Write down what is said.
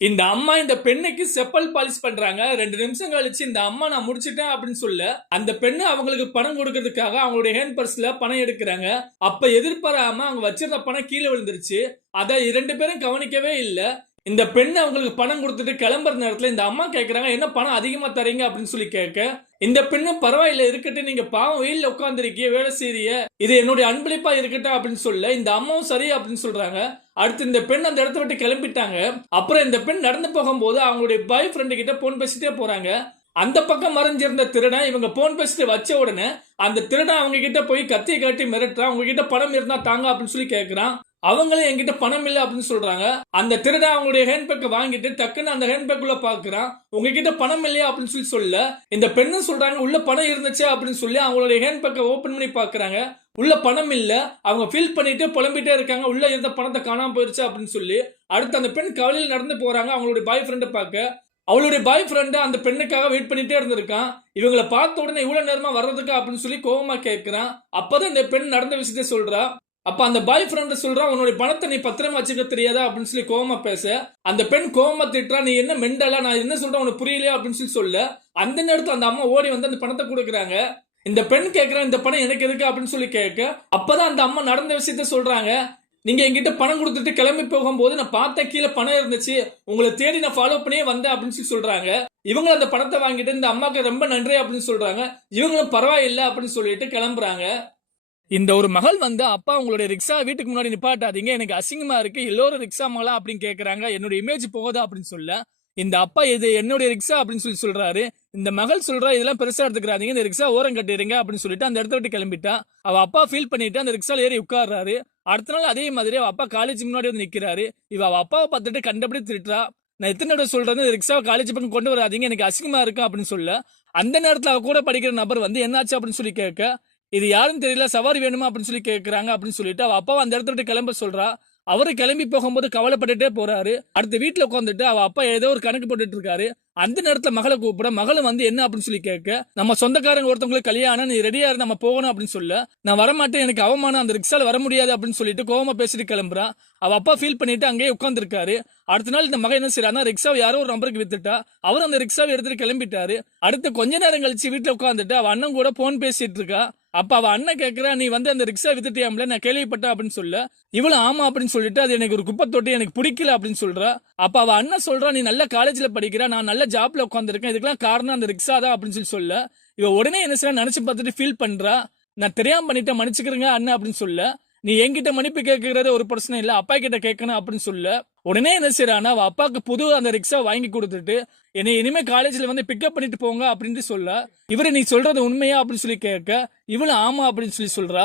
இந்த அம்மா இந்த பெண்ணுக்கு செப்பல் பாலிஷ் பண்றாங்க. 2 நிமிஷம் கழிச்சு இந்த அம்மா நான் முடிச்சிட்டேன் அப்படின்னு சொல்ல அந்த பெண்ணு அவங்களுக்கு பணம் கொடுக்கறதுக்காக அவங்களுடைய ஹேண்ட் பர்ஸ்ல பணம் எடுக்கிறாங்க. அப்ப எதிர்பாராம அவங்க வச்சிருந்த பணம் கீழே விழுந்துருச்சு. அத 2 பேரும் கவனிக்கவே இல்ல. இந்த பெண் அவங்களுக்கு பணம் கொடுத்துட்டு கிளம்புற நேரத்துல இந்த அம்மா கேக்குறாங்க, என்ன பணம் அதிகமா தரீங்க அப்படின்னு சொல்லி கேட்க, இந்த பெண்ணும் பரவாயில்ல இருக்கட்டும், நீங்க பாவம் வெயில்ல உட்கார்ந்துருக்கீங்க, வேலை செய்றீங்க, இது என்னுடைய அன்பளிப்பா இருக்கட்டும் அப்படின்னு சொல்ல இந்த அம்மாவும் சரி அப்படின்னு சொல்றாங்க. அடுத்து இந்த பெண் அந்த இடத்த விட்டு கிளம்பிட்டாங்க. அப்புறம் இந்த பெண் நடந்து போகும்போது அவங்களுடைய பாய் ஃப்ரெண்டு கிட்ட போன் பேசிட்டே போறாங்க. அந்த பக்கம் மறைஞ்சிருந்த திருடன் இவங்க போன் பேசிட்டு வச்ச உடனே அந்த திருடன் அவங்க கிட்ட போய் கத்தியை காட்டி மிரட்டுறான். உங்ககிட்ட பணம் இருந்தா தாங்க அப்படின்னு சொல்லி கேட்கிறான். அவங்களும் என்கிட்ட பணம் இல்ல அப்படின்னு சொல்றாங்க. அந்த திருடன் அவங்களுடைய ஹேண்ட்பேக் வாங்கிட்டு டக்குன்னு அந்த ஹேண்ட்பேக் உள்ள பாக்குறான். உங்ககிட்ட பணம் இல்லையா அப்படின்னு சொல்லி சொல்ல இந்த பெண்ணும் சொல்றாங்க உள்ள பணம் இருந்துச்சு அப்படின்னு சொல்லி அவங்களுடைய ஹேண்ட்பேக்கை ஓபன் பண்ணி பாக்குறாங்க. உள்ள பணம் இல்ல. அவங்க ஃபீல் பண்ணிட்டு புலம்பிட்டே இருக்காங்க. உள்ள இருந்த பணத்தை காணாம போயிருச்சு அப்படின்னு சொல்லி. அடுத்து அந்த பெண் கவலையில் நடந்து போறாங்க அவங்களுடைய பாய் ஃப்ரெண்டை பார்க்க. அவளுடைய பாய் ஃப்ரெண்ட் அந்த பெண்ணுக்காக வெயிட் பண்ணிட்டே இருந்திருக்கான். இவங்களை பார்த்த உடனே இவ்வளவு நேரமா வர்றதுக்கு அப்படின்னு சொல்லி கோவமா கேட்கிறான். அப்பதான் இந்த பெண் நடந்த விஷயத்த சொல்றா. அப்ப அந்த பாய் ஃப்ரெண்ட் சொல்றான், உன்னுடைய பணத்தை நீ பத்திரமா வச்சுக்க தெரியாதா அப்படின்னு சொல்லி கோவமா பேச அந்த பெண் கோவமா திட்டுறா, நீ என்ன மெண்டலா, நான் என்ன சொல்றேன் உனக்கு புரியலையா அப்படின்னு சொல்லி சொல்ல அந்த நேரத்துல அந்த அம்மா ஓடி வந்து அந்த பணத்தை கொடுக்குறாங்க. இந்த பெண் கேட்கிறா, இந்த பணம் எனக்கு எதுக்கு அப்படின்னு சொல்லி கேட்க அப்பதான் அந்த அம்மா நடந்த விஷயத்த சொல்றாங்க. நீங்க என்கிட்ட பணம் கொடுத்துட்டு கிளம்பி போகும்போது நான் பார்த்த கீழே பணம் இருந்துச்சு, உங்களை தேடி நான் ஃபாலோ பண்ணியே வந்தேன் அப்படின்னு சொல்லி சொல்றாங்க. இவங்க அந்த பணத்தை வாங்கிட்டு இந்த அம்மாக்கு ரொம்ப நன்றி அப்படின்னு சொல்றாங்க. இவங்களும் பரவாயில்லை அப்படின்னு சொல்லிட்டு கிளம்புறாங்க. இந்த ஒரு மகள் வந்து, அப்பா உங்களுடைய ரிக்ஷா வீட்டுக்கு முன்னாடி நிப்பாட்டாதீங்க, எனக்கு அசிங்கமா இருக்கு, எல்லோரும் ரிக்ஷா மகளா அப்படின்னு கேக்குறாங்க, என்னுடைய இமேஜ் போகுதா அப்படின்னு சொல்ல இந்த அப்பா இது என்னுடைய ரிக்ஷா அப்படின்னு சொல்லி சொல்றாரு. இந்த மகள் சொல்றா, இதெல்லாம் பெருசா எடுத்துக்கிறாதீங்க, இந்த ரிக்ஷா ஓரம் கட்டிடுங்க அப்படின்னு சொல்லிட்டு அந்த இடத்த விட்டு கிளம்பிட்டா. அவ அப்பா ஃபீல் பண்ணிட்டு அந்த ரிக்ஷால ஏறி உட்கார்றாரு. அடுத்த நாள் அதே மாதிரி அவ அப்பா காலேஜ் முன்னாடி வந்து நிக்கிறாரு. இவ அவ அப்பாவை பார்த்துட்டு கண்டபடி திட்டுறா. நான் எத்தனை தடவை சொல்றது, ரிக்ஷாவை காலேஜ் பக்கம் கொண்டு வராதீங்க, எனக்கு அசிங்கமா இருக்கு அப்படின்னு சொல்ல அந்த நேரத்துல அவ கூட படிக்கிற நபர் வந்து என்னாச்சு அப்படின்னு சொல்லி கேட்க, இது யாருன்னு தெரியல, சவாரி வேணுமா அப்படின்னு சொல்லி கேட்கறாங்க அப்படின்னு சொல்லிட்டு அவ அப்பாவை அந்த இடத்த விட்டு கிளம்ப சொல்றா. அவரு கிளம்பி போகும்போது கவலைப்பட்டுட்டே போறாரு. அடுத்த வீட்டுல உட்காந்துட்டு அவ அப்பா ஏதோ ஒரு கணக்கு போட்டுட்டு இருக்காரு. அந்த நேரத்துல மகளை கூப்பிட மகளும் வந்து என்ன அப்படின்னு சொல்லி கேட்க, நம்ம சொந்தக்காரங்க ஒருத்தவங்களுக்கு கல்யாணம், நீ ரெடியா இரு நம்ம போகணும் அப்படின்னு சொல்ல, நான் வரமாட்டேன், எனக்கு அவமானம், அந்த ரிக்ஷால வர முடியாது அப்படின்னு சொல்லிட்டு கோவமா பேசிட்டு கிளம்புறா. அவ அப்பா ஃபீல் பண்ணிட்டு அங்கேயே உட்கார்ந்து இருக்காரு. அடுத்த நாள் இந்த மகன் என்ன செய்யறானா, ரிக்ஷாவை யாரோ ஒரு நம்பருக்கு வித்துட்டா. அவர் அந்த ரிக்ஷாவை எடுத்துட்டு கிளம்பிட்டாரு. அடுத்து கொஞ்ச நேரம் கழிச்சு வீட்டுல உட்காந்துட்டு அவ அண்ணன் கூட போன் பேசிட்டு இருக்கா. அப்ப அவ அண்ணன் கேட்கிறா, நீ வந்து அந்த ரிக்ஷா வித்துட்டியாம்ல, நான் கேள்விப்பட்டேன் அப்படின்னு சொல்ல இவ்வளவு ஆமா அப்படின்னு சொல்லிட்டு, அது எனக்கு ஒரு குப்பை தொட்டி, எனக்கு பிடிக்கல அப்படின்னு சொல்றா. அப்ப அவ அண்ணன் சொல்றா, நீ நல்ல காலேஜ்ல படிக்கிற, நான் நல்ல ஜாப்ல உட்காந்துருக்கேன், இதுக்கெல்லாம் காரணம் அந்த ரிக்ஷா தான் அப்படின்னு சொல்ல இவ உடனே என்ன செய்ய நினைச்சு பார்த்துட்டு ஃபீல் பண்றா. நான் தெரியாம பண்ணிட்டேன், மன்னிச்சுக்கிறேங்க அண்ணன் அப்படின்னு சொல்ல, நீ என்கிட்ட மன்னிப்பு கேட்கறது ஒரு பிரச்சனை இல்ல, அப்பா கிட்ட கேட்கணும் அப்படின்னு சொல்ல உடனே என்ன செய்யறானா, அவ அப்பாக்கு புது அந்த ரிக்ஷா வாங்கி கொடுத்துட்டு என்னை இனிமே காலேஜ்ல வந்து பிக்கப் பண்ணிட்டு போங்க அப்படின்னு சொல்ல, இவரு நீ சொல்றது உண்மையா அப்படின்னு சொல்லி கேட்க இவளும் ஆமா அப்படின்னு சொல்லி சொல்றா.